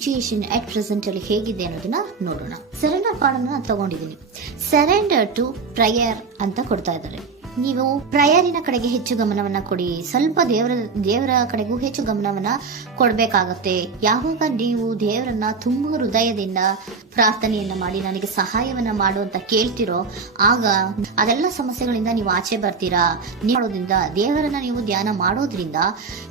Situation at present ಅಲ್ಲಿ ಹೇಗಿದೆ ಅನ್ನೋದನ್ನ ನೋಡೋಣ. ಸರೆಂಡರ್ ಕಾರ್ಡ್ ಅನ್ನ ತಗೊಂಡಿದ್ದೀನಿ. ಸರೆಂಡರ್ ಟು ಪ್ರಯರ್ ಅಂತ ಕೊಡ್ತಾ ಇದ್ದಾರೆ. ನೀವು ಪ್ರಯರಿನ ಕಡೆಗೆ ಹೆಚ್ಚು ಗಮನವನ್ನ ಕೊಡಿ, ಸ್ವಲ್ಪ ದೇವರ ಕಡೆಗೂ ಹೆಚ್ಚು ಗಮನವನ್ನ ಕೊಡ್ಬೇಕಾಗತ್ತೆ. ಯಾವಾಗ ನೀವು ದೇವರನ್ನ ತುಂಬ ಹೃದಯದಿಂದ ಪ್ರಾರ್ಥನೆಯನ್ನ ಮಾಡಿ ನನಗೆ ಸಹಾಯವನ್ನ ಮಾಡು ಅಂತ ಕೇಳ್ತಿರೋ, ಆಗ ಅದೆಲ್ಲ ಸಮಸ್ಯೆಗಳಿಂದ ನೀವು ಆಚೆ ಬರ್ತೀರಾ. ಮಾಡೋದ್ರಿಂದ, ದೇವರನ್ನ ನೀವು ಧ್ಯಾನ ಮಾಡೋದ್ರಿಂದ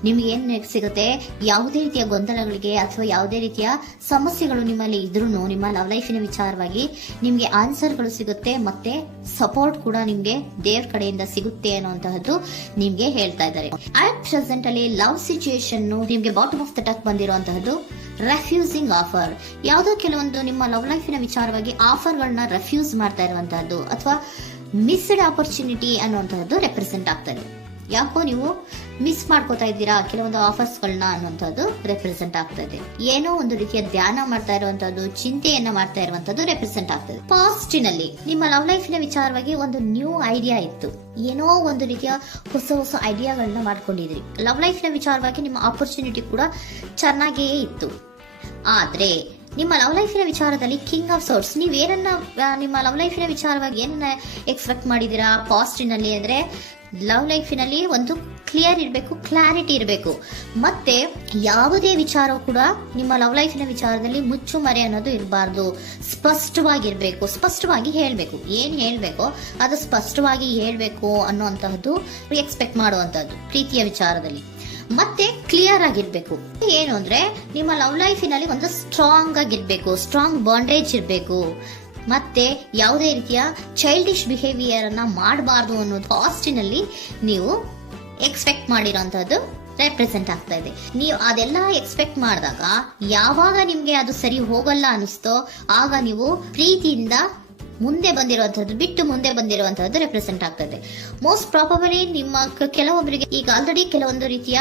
ನಿಮ್ಗೆ ಏನ್ ಸಿಗುತ್ತೆ, ಯಾವುದೇ ರೀತಿಯ ಗೊಂದಲಗಳಿಗೆ ಅಥವಾ ಯಾವುದೇ ರೀತಿಯ ಸಮಸ್ಯೆಗಳು ನಿಮ್ಮಲ್ಲಿ ಇದ್ರೂ ನಿಮ್ಮ ಲವ್ ಲೈಫಿನ ವಿಚಾರವಾಗಿ ನಿಮ್ಗೆ ಆನ್ಸರ್ಗಳು ಸಿಗುತ್ತೆ, ಮತ್ತೆ ಸಪೋರ್ಟ್ ಕೂಡ ನಿಮ್ಗೆ ದೇವ್ರ ಕಡೆಯಿಂದ ಸಿಗುತ್ತೆ ಅನ್ನುವಂತಹದ್ದು ನಿಮ್ಗೆ ಹೇಳ್ತಾ ಇದ್ದಾರೆ. ಅಟ್ ಪ್ರೆಸೆಂಟ್ ಅಲ್ಲಿ ಲವ್ ಸಿಚುಯೇಷನ್ ನಿಮ್ಗೆ ಬಾಟಮ್ ಆಫ್ ದ ಟಕ್ ಬಂದಿರುವಂತಹದ್ದು ರೆಫ್ಯೂಸಿಂಗ್ ಆಫರ್. ಯಾವುದೋ ಕೆಲವೊಂದು ನಿಮ್ಮ ಲವ್ ಲೈಫಿನ ವಿಚಾರವಾಗಿ ಆಫರ್ಗಳನ್ನ ರೆಫ್ಯೂಸ್ ಮಾಡ್ತಾ ಇರುವಂತಹದ್ದು ಅಥವಾ ಮಿಸ್ಡ್ ಆಪರ್ಚುನಿಟಿ ಅನ್ನುವಂತಹದ್ದು ರೆಪ್ರೆಸೆಂಟ್ ಆಗ್ತದೆ. ಯಾಕೋ ನೀವು ಮಿಸ್ ಮಾಡ್ಕೋತಾ ಇದ್ದೀರಾ ಕೆಲವೊಂದು ಆಫರ್ಸ್ ಗಳನ್ನ ಅನ್ನುವಂಥದ್ದು ರೆಪ್ರೆಸೆಂಟ್ ಆಗ್ತಾ ಇದೆ. ಏನೋ ಒಂದು ರೀತಿಯ ಧ್ಯಾನ ಮಾಡ್ತಾ ಇರುವಂತದ್ದು, ಚಿಂತೆಯನ್ನ ಮಾಡ್ತಾ ಇರುವಂತದ್ದು ರೆಪ್ರೆಸೆಂಟ್ ಆಗ್ತದೆ. ಪಾಸ್ಟಿನಲ್ಲಿ ನಿಮ್ಮ ಲವ್ ಲೈಫಿನ ವಿಚಾರವಾಗಿ ಒಂದು ನ್ಯೂ ಐಡಿಯಾ ಇತ್ತು, ಏನೋ ಒಂದು ರೀತಿಯ ಹೊಸ ಐಡಿಯಾಗಳನ್ನ ಮಾಡ್ಕೊಂಡಿದ್ರಿ. ಲವ್ ಲೈಫಿನ ವಿಚಾರವಾಗಿ ನಿಮ್ಮ ಆಪರ್ಚುನಿಟಿ ಕೂಡ ಚೆನ್ನಾಗಿಯೇ ಇತ್ತು. ಆದ್ರೆ ನಿಮ್ಮ ಲವ್ ಲೈಫಿನ ವಿಚಾರದಲ್ಲಿ ಕಿಂಗ್ ಆಫ್ ಸೋರ್ಟ್ಸ್, ನೀವೇನನ್ನ ನಿಮ್ಮ ಲವ್ ಲೈಫಿನ ವಿಚಾರವಾಗಿ ಏನನ್ನ ಎಕ್ಸ್ಪೆಕ್ಟ್ ಮಾಡಿದೀರಾ ಪಾಸ್ಟಿನಲ್ಲಿ ಅಂದ್ರೆ ಲವ್ ಲೈಫಿನಲ್ಲಿ ಒಂದು ಕ್ಲಿಯರ್ ಇರಬೇಕು, ಕ್ಲಾರಿಟಿ ಇರಬೇಕು. ಮತ್ತೆ ಯಾವುದೇ ವಿಚಾರ ಕೂಡ ನಿಮ್ಮ ಲವ್ ಲೈಫಿನ ವಿಚಾರದಲ್ಲಿ ಮುಚ್ಚುಮರೆ ಅನ್ನೋದು ಇರಬಾರ್ದು. ಸ್ಪಷ್ಟವಾಗಿರ್ಬೇಕು, ಸ್ಪಷ್ಟವಾಗಿ ಹೇಳ್ಬೇಕು. ಏನ್ ಹೇಳ್ಬೇಕೋ ಅದು ಸ್ಪಷ್ಟವಾಗಿ ಹೇಳ್ಬೇಕು ಅನ್ನುವಂತಹದ್ದು ಎಕ್ಸ್ಪೆಕ್ಟ್ ಮಾಡುವಂತಹದ್ದು ಪ್ರೀತಿಯ ವಿಚಾರದಲ್ಲಿ. ಮತ್ತೆ ಕ್ಲಿಯರ್ ಆಗಿರ್ಬೇಕು. ಏನು ಅಂದ್ರೆ ನಿಮ್ಮ ಲವ್ ಲೈಫಿನಲ್ಲಿ ಒಂದು ಸ್ಟ್ರಾಂಗ್ ಆಗಿರ್ಬೇಕು, ಸ್ಟ್ರಾಂಗ್ ಬಾಂಡೇಜ್ ಇರಬೇಕು. ಮತ್ತೆ ಯಾವುದೇ ರೀತಿಯ ಚೈಲ್ಡಿಶ್ ಬಿಹೇವಿಯರ್ ಅನ್ನ ಮಾಡಬಾರ್ದು ಅನ್ನೋದು ಪಾಸ್ಟಿನಲ್ಲಿ ನೀವು ಎಕ್ಸ್ಪೆಕ್ಟ್ ಮಾಡಿರೋಂಥದ್ದು ರೆಪ್ರೆಸೆಂಟ್ ಆಗ್ತಾ ಇದೆ. ನೀವು ಅದೆಲ್ಲ ಎಕ್ಸ್ಪೆಕ್ಟ್ ಮಾಡಿದಾಗ ಯಾವಾಗ ನಿಮ್ಗೆ ಅದು ಸರಿ ಹೋಗಲ್ಲ ಅನಿಸ್ತೋ ಆಗ ನೀವು ಪ್ರೀತಿಯಿಂದ ಮುಂದೆ ಬಂದಿರುವಂತಹದ್ದು ಬಿಟ್ಟು ಮುಂದೆ ಬಂದಿರುವಂತಹದ್ದು ರೆಪ್ರೆಸೆಂಟ್ ಆಗ್ತದೆ. ಮೋಸ್ಟ್ ಪ್ರಾಬಬಲಿ ನಿಮ್ಮ ಕೆಲವೊಬ್ಬರಿಗೆ ಈಗ ಆಲ್ರೆಡಿ ಕೆಲವೊಂದು ರೀತಿಯ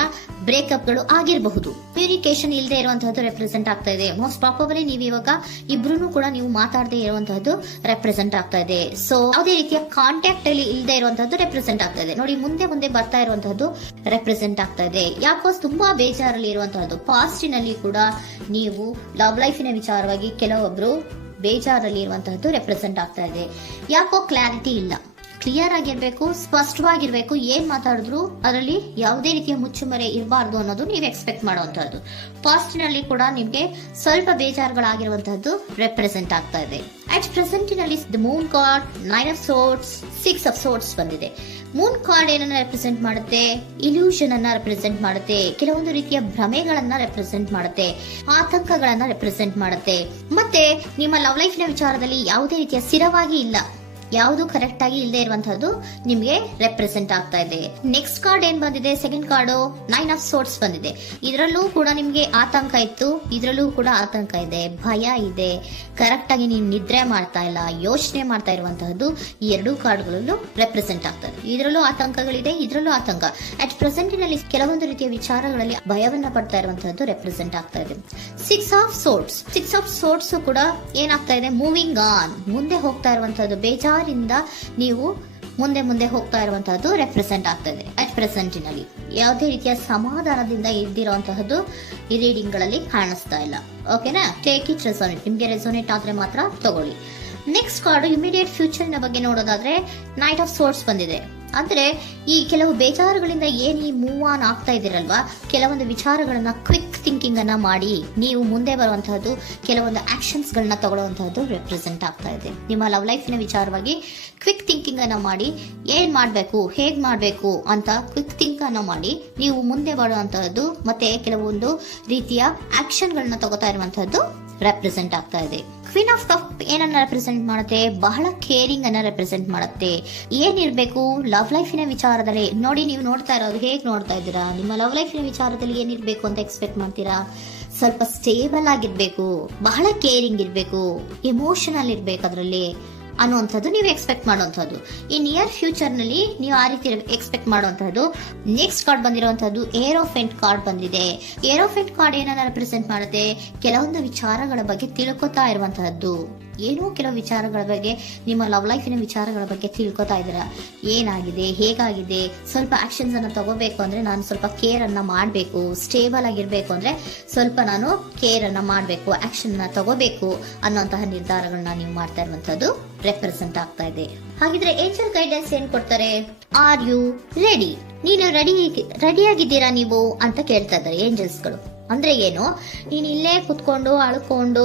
ಬ್ರೇಕಪ್ ಗಳು ಆಗಿರಬಹುದು, ಕಮ್ಯುನಿಕೇಶನ್ ಇಲ್ಲದೆ ಇರುವಂತಹದ್ದು ರೆಪ್ರೆಸೆಂಟ್ ಆಗ್ತಾ ಇದೆ. ಮೋಸ್ಟ್ ಪ್ರಾಬಬಲಿ ನೀವು ಇವಾಗ ಇಬ್ರು ಕೂಡ ನೀವು ಮಾತಾಡದೆ ಇರುವಂತಹದ್ದು ರೆಪ್ರೆಸೆಂಟ್ ಆಗ್ತಾ ಇದೆ. ಸೊ ಯಾವುದೇ ರೀತಿಯ ಕಾಂಟ್ಯಾಕ್ಟ್ ಅಲ್ಲಿ ಇಲ್ಲದೆ ಇರುವಂತಹದ್ದು ರೆಪ್ರೆಸೆಂಟ್ ಆಗ್ತಾ ಇದೆ. ನೋಡಿ, ಮುಂದೆ ಬರ್ತಾ ಇರುವಂತಹದ್ದು ರೆಪ್ರೆಸೆಂಟ್ ಆಗ್ತಾ ಇದೆ. ಯಾಕೋ ತುಂಬಾ ಬೇಜಾರಲ್ಲಿ ಇರುವಂತಹದ್ದು. ಪಾಸ್ಟಿನಲ್ಲಿ ಕೂಡ ನೀವು ಲವ್ ಲೈಫಿನ ವಿಚಾರವಾಗಿ ಕೆಲವೊಬ್ರು ಬೇಜಾರಲ್ಲಿ ಇರುವಂತಹದ್ದು ರೆಪ್ರೆಸೆಂಟ್ ಆಗ್ತಾ ಇದೆ. ಯಾಕೋ ಕ್ಲಾರಿಟಿ ಇಲ್ಲ, ಕ್ಲಿಯರ್ ಆಗಿರ್ಬೇಕು, ಸ್ಪಷ್ಟವಾಗಿರ್ಬೇಕು. ಏನ್ ಮಾತಾಡಿದ್ರು ಅದರಲ್ಲಿ ಯಾವುದೇ ರೀತಿಯ ಮುಚ್ಚುಮರೆ ಇರಬಾರ್ದು ಅನ್ನೋದು ನೀವು ಎಕ್ಸ್ಪೆಕ್ಟ್ ಮಾಡುವಂತಹದ್ದು. ಪಾಸ್ಟಿನಲ್ಲಿ ಕೂಡ ನಿಮ್ಗೆ ಸ್ವಲ್ಪ ಬೇಜಾರುಗಳಾಗಿರುವಂತಹದ್ದು ರೆಪ್ರೆಸೆಂಟ್ ಆಗ್ತಾ ಇದೆ. ಅಟ್ ಪ್ರೆಸೆಂಟಿನಲ್ಲಿ the moon card, 9 of sorts, 6 of sorts ಬಂದಿದೆ. ಮೂನ್ ಕಾರ್ಡ್ ಏನನ್ನ ರೆಪ್ರೆಸೆಂಟ್ ಮಾಡುತ್ತೆ? ಇಲ್ಯೂಷನ್ ಅನ್ನ ರೆಪ್ರೆಸೆಂಟ್ ಮಾಡುತ್ತೆ, ಕೆಲವೊಂದು ರೀತಿಯ ಭ್ರಮೆಗಳನ್ನ ರೆಪ್ರೆಸೆಂಟ್ ಮಾಡುತ್ತೆ, ಆತಂಕಗಳನ್ನ ರೆಪ್ರೆಸೆಂಟ್ ಮಾಡುತ್ತೆ. ಮತ್ತೆ ನಿಮ್ಮ ಲವ್ ಲೈಫಿನ ವಿಚಾರದಲ್ಲಿ ಯಾವುದೇ ರೀತಿಯ ಸ್ಥಿರವಾಗಿ ಇಲ್ಲ, ಯಾವುದು ಕರೆಕ್ಟ್ ಆಗಿ ಇಲ್ಲದೆ ಇರುವಂತಹದ್ದು ನಿಮ್ಗೆ ರೆಪ್ರೆಸೆಂಟ್ ಆಗ್ತಾ ಇದೆ. ನೆಕ್ಸ್ಟ್ ಕಾರ್ಡ್ ಏನ್ ಬಂದಿದೆ? ಸೆಕೆಂಡ್ ಕಾರ್ಡ್ 9 ಆಫ್ ಸೋರ್ಟ್ಸ್ ಬಂದಿದೆ. ಇದರಲ್ಲೂ ಕೂಡ ನಿಮ್ಗೆ ಆತಂಕ ಇತ್ತು, ಇದರಲ್ಲೂ ಕೂಡ ಆತಂಕ ಇದೆ, ಭಯ ಇದೆ, ಕರೆಕ್ಟ್ ಆಗಿ ನೀವು ನಿದ್ರೆ ಮಾಡ್ತಾ ಇಲ್ಲ, ಯೋಚನೆ ಮಾಡ್ತಾ ಇರುವಂತಹದ್ದು ಈ ಎರಡೂ ಕಾರ್ಡ್ಗಳಲ್ಲೂ ರೆಪ್ರೆಸೆಂಟ್ ಆಗ್ತದೆ. ಇದರಲ್ಲೂ ಆತಂಕಗಳಿದೆ, ಇದರಲ್ಲೂ ಆತಂಕ. ಅಟ್ ಪ್ರೆಸೆಂಟಿನಲ್ಲಿ ಕೆಲವೊಂದು ರೀತಿಯ ವಿಚಾರಗಳಲ್ಲಿ ಭಯವನ್ನ ಪಡ್ತಾ ಇರುವಂತಹದ್ದು ರೆಪ್ರೆಸೆಂಟ್ ಆಗ್ತಾ ಇದೆ. 6 ಆಫ್ ಸೋರ್ಟ್ಸ್ ಕೂಡ ಏನಾಗ್ತಾ ಇದೆ? ಮೂವಿಂಗ್ ಆನ್, ಮುಂದೆ ಹೋಗ್ತಾ ಇರುವಂತಹದ್ದು, ಬೇಜಾರಿಂದ ನೀವು ಮುಂದೆ ಹೋಗ್ತಾ ಇರುವಂತಹದ್ದು ರೆಪ್ರೆಸೆಂಟ್ ಆಗ್ತದೆ. ಅಟ್ ಪ್ರೆಸೆಂಟಿನಲ್ಲಿ ಯಾವುದೇ ರೀತಿಯ ಸಮಾಧಾನದಿಂದ ಇದ್ದಿರುವಂತಹದ್ದು ಈ ರೀಡಿಂಗ್ ಗಳಲ್ಲಿ ಕಾಣಿಸ್ತಾ ಇಲ್ಲ. ಓಕೆನಾ? Take it resonate. ನಿಮ್ಗೆ ರೆಸೋನೇಟ್ ಆದ್ರೆ ಮಾತ್ರ ತಗೊಳ್ಳಿ. ನೆಕ್ಸ್ಟ್ ಕಾರ್ಡ್ ಇಮಿಡಿಯೇಟ್ ಫ್ಯೂಚರ್ ನ ಬಗ್ಗೆ ನೋಡೋದಾದ್ರೆ ನೈಟ್ ಆಫ್ ಸೋರ್ಟ್ಸ್ ಬಂದಿದೆ. ಅಂದ್ರೆ ಈ ಕೆಲವು ಬೇಜಾರುಗಳಿಂದ ಏನ್ ಈ ಮೂವ್ ಆನ್ ಆಗ್ತಾ ಇದ್ದೀರಲ್ವಾ, ಕೆಲವೊಂದು ವಿಚಾರಗಳನ್ನ ಕ್ವಿಕ್ ಥಿಂಕಿಂಗ್ ಅನ್ನ ಮಾಡಿ ನೀವು ಮುಂದೆ ಬರುವಂತಹದ್ದು, ಕೆಲವೊಂದು ಆಕ್ಷನ್ಸ್ ಗಳನ್ನ ತಗೊಳ್ಳುವಂತಹದ್ದು ರೆಪ್ರೆಸೆಂಟ್ ಆಗ್ತಾ ಇದೆ. ನಿಮ್ಮ ಲವ್ ಲೈಫಿನ ವಿಚಾರವಾಗಿ ಕ್ವಿಕ್ ಥಿಂಕಿಂಗ್ ಅನ್ನ ಮಾಡಿ ಏನ್ ಮಾಡ್ಬೇಕು, ಹೇಗ್ ಮಾಡ್ಬೇಕು ಅಂತ ಕ್ವಿಕ್ ಥಿಂಕ್ ಅನ್ನ ಮಾಡಿ ನೀವು ಮುಂದೆ ಬರುವಂತಹದ್ದು, ಮತ್ತೆ ಕೆಲವೊಂದು ರೀತಿಯ ಆಕ್ಷನ್ ಗಳನ್ನ ತಗೋತಾ ಇರುವಂತಹದ್ದು ರೆಪ್ರೆಸೆಂಟ್ ಆಗ್ತಾ ಇದೆ. ಕ್ವೀನ್ ಆಫ್ ಕಪ್ ಏನನ್ನ ರೆಪ್ರೆಸೆಂಟ್ ಮಾಡುತ್ತೆ? ಬಹಳ ಕೇರಿಂಗ್ ಅನ್ನ ರೆಪ್ರೆಸೆಂಟ್ ಮಾಡುತ್ತೆ. ಏನಿರ್ಬೇಕು ಲವ್ ಲೈಫಿನ ವಿಚಾರದಲ್ಲಿ? ನೋಡಿ, ನೀವು ನೋಡ್ತಾ ಇರೋದು ಹೇಗ್ ನೋಡ್ತಾ ಇದ್ದೀರಾ? ನಿಮ್ಮ ಲವ್ ಲೈಫಿನ ವಿಚಾರದಲ್ಲಿ ಏನಿರ್ಬೇಕು ಅಂತ ಎಕ್ಸ್ಪೆಕ್ಟ್ ಮಾಡ್ತೀರಾ? ಸ್ವಲ್ಪ ಸ್ಟೇಬಲ್ ಆಗಿರ್ಬೇಕು, ಬಹಳ ಕೇರಿಂಗ್ ಇರ್ಬೇಕು, ಎಮೋಷನಲ್ ಇರ್ಬೇಕು ಅದರಲ್ಲಿ ಅನ್ನುವಂಥದ್ದು ನೀವು ಎಕ್ಸ್ಪೆಕ್ಟ್ ಮಾಡುವಂಥದ್ದು. ಈ ನಿಯರ್ ಫ್ಯೂಚರ್ ನಲ್ಲಿ ನೀವು ಆ ರೀತಿ ಎಕ್ಸ್ಪೆಕ್ಟ್ ಮಾಡುವಂತಹದ್ದು. ನೆಕ್ಸ್ಟ್ ಕಾರ್ಡ್ ಬಂದಿರುವಂತಹದ್ದು ಏರೋಫೆಂಟ್ ಕಾರ್ಡ್ ಬಂದಿದೆ. ಏರೋಫೆಂಟ್ ಕಾರ್ಡ್ ಏನನ್ನ ರೆಪ್ರೆಸೆಂಟ್ ಮಾಡುತ್ತೆ? ಕೆಲವೊಂದು ವಿಚಾರಗಳ ಬಗ್ಗೆ ತಿಳ್ಕೊತಾ ಇರುವಂತಹದ್ದು, ಏನೋ ಕೆಲವು ವಿಚಾರಗಳ ಬಗ್ಗೆ, ನಿಮ್ಮ ಲವ್ ಲೈಫಿನ ವಿಚಾರಗಳ ಬಗ್ಗೆ ತಿಳ್ಕೊತಾ ಇದ್ದೀರಾ. ಏನಾಗಿದೆ, ಹೇಗಾಗಿದೆ, ಸ್ವಲ್ಪ ಆಕ್ಷನ್ಸ್ ಅನ್ನ ತಗೋಬೇಕು ಅಂದ್ರೆ ನಾನು ಸ್ವಲ್ಪ ಕೇರ್ ಅನ್ನ ಮಾಡಬೇಕು, ಸ್ಟೇಬಲ್ ಆಗಿರ್ಬೇಕು ಅಂದ್ರೆ ಸ್ವಲ್ಪ ನಾನು ಕೇರ್ ಅನ್ನ ಮಾಡಬೇಕು, ಆಕ್ಷನ್ ಅನ್ನ ತಗೋಬೇಕು ಅನ್ನೋಂತಹ ನಿರ್ಧಾರಗಳನ್ನ ನೀವು ಮಾಡ್ತಾ ಇರುವಂತದ್ದು ರೆಪ್ರೆಸೆಂಟ್ ಆಗ್ತಾ ಇದೆ. ಹಾಗಿದ್ರೆ ಏಂಜಲ್ ಗೈಡೆನ್ಸ್ ಏನ್ ಕೊಡ್ತಾರೆ? Are you ready? ನೀನು ರೆಡಿಯಾಗಿದ್ದೀರಾ ನೀವು ಅಂತ ಕೇಳ್ತಾ ಇದ್ದಾರೆ ಏಂಜಲ್ಸ್ಗಳು. ಅಂದ್ರೆ ಏನು, ನೀನ್ ಇಲ್ಲೇ ಕುತ್ಕೊಂಡು ಅಳ್ಕೊಂಡು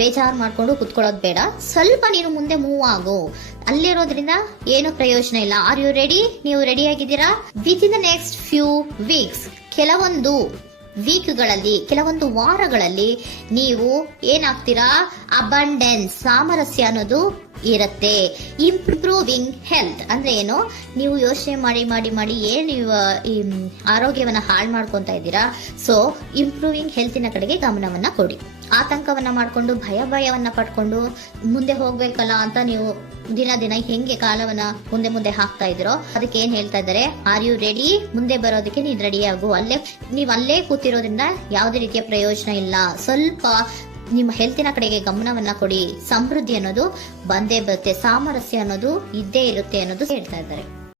ಬೇಜಾರು ಮಾಡ್ಕೊಂಡು ಕುತ್ಕೊಳ್ಳೋದು ಬೇಡ, ಸ್ವಲ್ಪ ನೀನು ಮುಂದೆ ಮೂವ್ ಆಗು. ಅಲ್ಲಿರೋದ್ರಿಂದ ಏನು ಪ್ರಯೋಜನ ಇಲ್ಲ. Are you ready? ನೀವು ರೆಡಿ ಆಗಿದ್ದೀರಾ? With in the next few weeks, ಕೆಲವೊಂದು ವೀಕ್ಗಳಲ್ಲಿ, ಕೆಲವೊಂದು ವಾರಗಳಲ್ಲಿ ನೀವು ಏನಾಗ್ತೀರಾ? ಅಬಂಡೆನ್ಸ್, ಸಾಮರಸ್ಯ ಅನ್ನೋದು ಇರುತ್ತೆ. ಇಂಪ್ರೂವಿಂಗ್ ಹೆಲ್ತ್ ಅಂದ್ರೆ ಏನು, ನೀವು ಯೋಚನೆ ಮಾಡಿ ಮಾಡಿ ಮಾಡಿ ಏನು ಈ ಆರೋಗ್ಯವನ್ನ ಹಾಳು ಮಾಡ್ಕೊಂತ ಇದ್ದೀರಾ. ಸೊ ಇಂಪ್ರೂವಿಂಗ್ ಹೆಲ್ತಿನ ಕಡೆಗೆ ಗಮನವನ್ನ ಕೊಡಿ. ಆತಂಕವನ್ನ ಮಾಡ್ಕೊಂಡು ಭಯವನ್ನ ಪಡ್ಕೊಂಡು ಮುಂದೆ ಹೋಗ್ಬೇಕಲ್ಲ ಅಂತ ನೀವು ದಿನ ದಿನ ಹೆಂಗೆ ಕಾಲವನ್ನ ಮುಂದೆ ಹಾಕ್ತಾ ಇದ್ರೋ, ಅದಕ್ಕೆ ಏನ್ ಹೇಳ್ತಾ ಇದ್ದಾರೆ? Are you ready? ಮುಂದೆ ಬರೋದಕ್ಕೆ ನೀನ್ ರೆಡಿ ಆಗು. ನೀವ್ ಅಲ್ಲೇ ಕೂತಿರೋದ್ರಿಂದ ಯಾವುದೇ ರೀತಿಯ ಪ್ರಯೋಜನ ಇಲ್ಲ. ಸ್ವಲ್ಪ ನಿಮ್ಮ ಹೆಲ್ತಿನ ಕಡೆಗೆ ಗಮನವನ್ನ ಕೊಡಿ. ಸಮೃದ್ಧಿ ಅನ್ನೋದು ಬಂದೇ ಬರುತ್ತೆ, ಸಾಮರಸ್ಯ ಅನ್ನೋದು ಇದ್ದೇ ಇರುತ್ತೆ ಅನ್ನೋದು ಹೇಳ್ತಾ ಇದ್ದಾರೆ.